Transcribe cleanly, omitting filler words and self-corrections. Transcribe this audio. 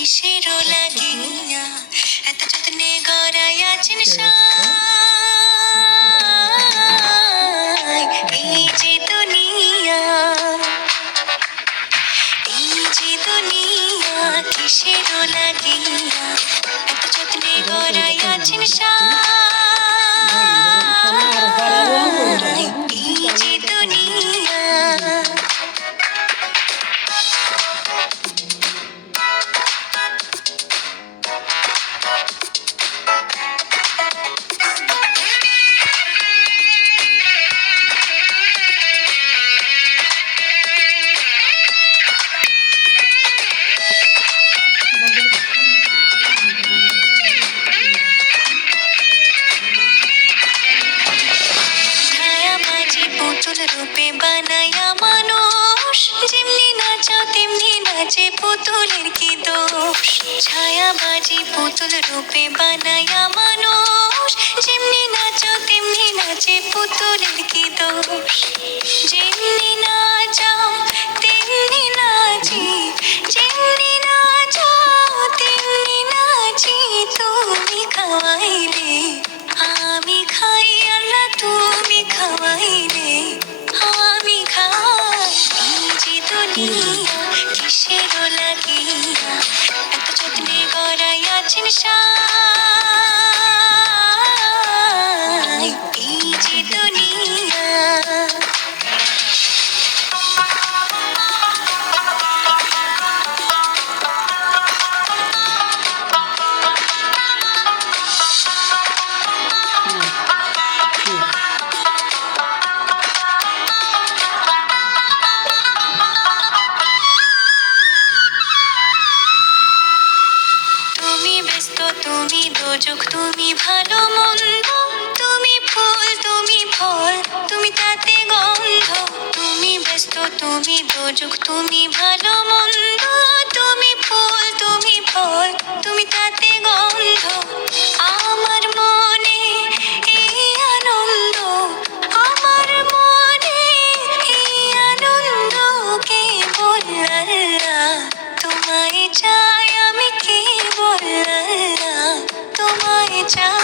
কিসেরও লাগিয়া এত যত্নে গড়াইয়াছেন এই যে দুনিয়া, এই যে দুনিয়া কিসেরও লাগিয়া এত যত্নে গড়াইয়াছেন এই যে দুনিয়া। পুতুল রূপে বানায়া মানুষ, যেমনি নাচাও তেমনি নাচে, পুতুলের কি দোষ। ছায়াবাজি পুতুল রূপে বানায়া মানুষ, যেমনি নাচাও তেমনি নাচে, পুতুলের কি দোষ। যেমনি নাচাও তেমনি নাচি, যেমনি নাচাও তেমনি নাচি, তুমি খাওয়াইলে আমি খাই, আল্লাহ তুমি খাওয়াইলে আমি খাই। এই যে দুনিয়া কিসেরও লাগিয়া এত যত্নে গড়াইয়াছেন এই যে দুনিয়া। তুমি ব্যস্ত, তুমি দোজক, তুমি ভালো মন্দ, তুমি ফুল, তুমি ফল, তুমি তাতে গন্ধ। তুমি ব্যস্ত, তুমি দোজক, তুমি ভালো মন্দ, তুমি ফুল, তুমি ফল, তুমি তাতে গন্ধ। আমার মনে এই আনন্দ, আমার মনে এই আনন্দ, কেবল আল্লাহ তোমায় চাই, আমি কেবল আল্লাহ তোমায় চাই।